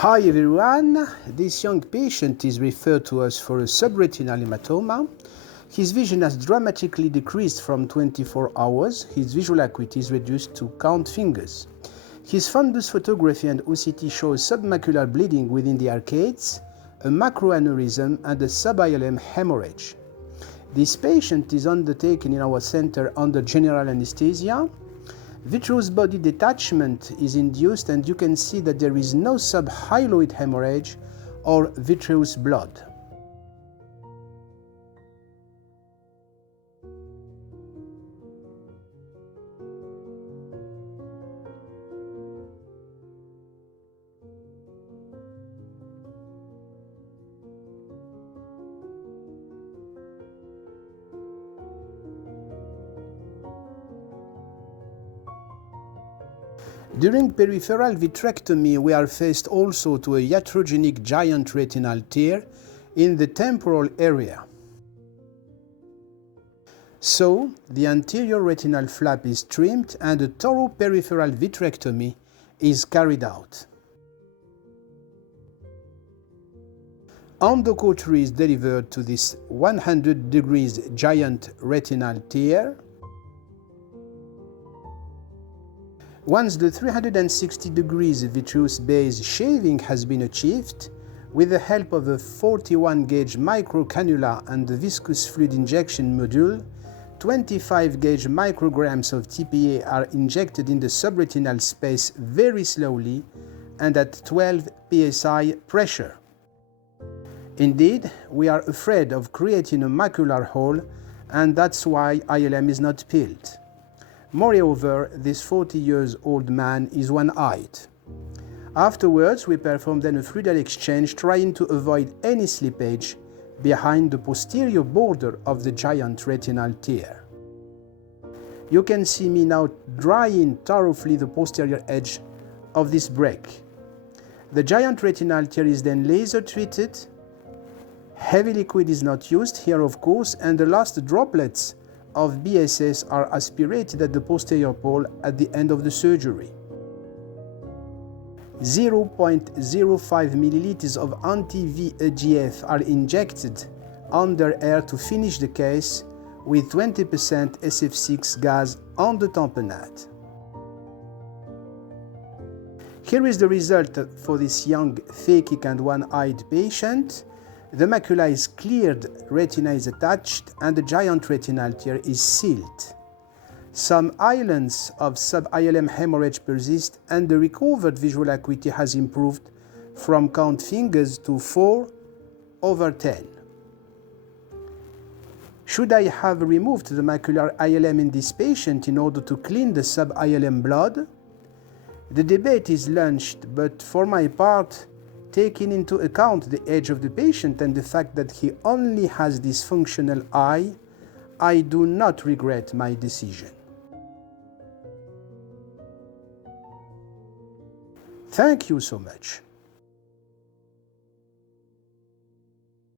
Hi everyone, this young patient is referred to us for a subretinal hematoma. His vision has dramatically decreased from 24 hours. His visual acuity is reduced to count fingers. His fundus photography and OCT shows submacular bleeding within the arcades, a macroaneurysm and a subiolem haemorrhage. This patient is undertaken in our center under general anesthesia. Vitreous body detachment is induced and you can see that there is no subhyaloid hemorrhage or vitreous blood. During peripheral vitrectomy, we are faced also to a iatrogenic giant retinal tear in the temporal area. So, the anterior retinal flap is trimmed and a thorough peripheral vitrectomy is carried out. Endocautery is delivered to this 100 degrees giant retinal tear. Once the 360 degrees vitreous base shaving has been achieved, with the help of a 41 gauge microcannula and the viscous fluid injection module, 25 gauge micrograms of TPA are injected in the subretinal space very slowly and at 12 psi pressure. Indeed, we are afraid of creating a macular hole, and that's why ILM is not peeled. Moreover, this 40-year-old man is one-eyed. Afterwards, we perform then a fluidal exchange trying to avoid any slippage behind the posterior border of the giant retinal tear. You can see me now drying thoroughly the posterior edge of this break. The giant retinal tear is then laser treated. Heavy liquid is not used here, of course, and the last droplets of BSS are aspirated at the posterior pole at the end of the surgery. 0.05 milliliters of anti-VEGF are injected under air to finish the case with 20% SF6 gas on the tamponade. Here is the result for this young phakic and one-eyed patient. The macula is cleared, retina is attached, and the giant retinal tear is sealed. Some islands of subiolem hemorrhage persist, and the recovered visual acuity has improved from count fingers to 4/10. Should I have removed the macular ILM in this patient in order to clean the subiolem blood? The debate is launched, but for my part, taking into account the age of the patient and the fact that he only has dysfunctional eye, I do not regret my decision. Thank you so much.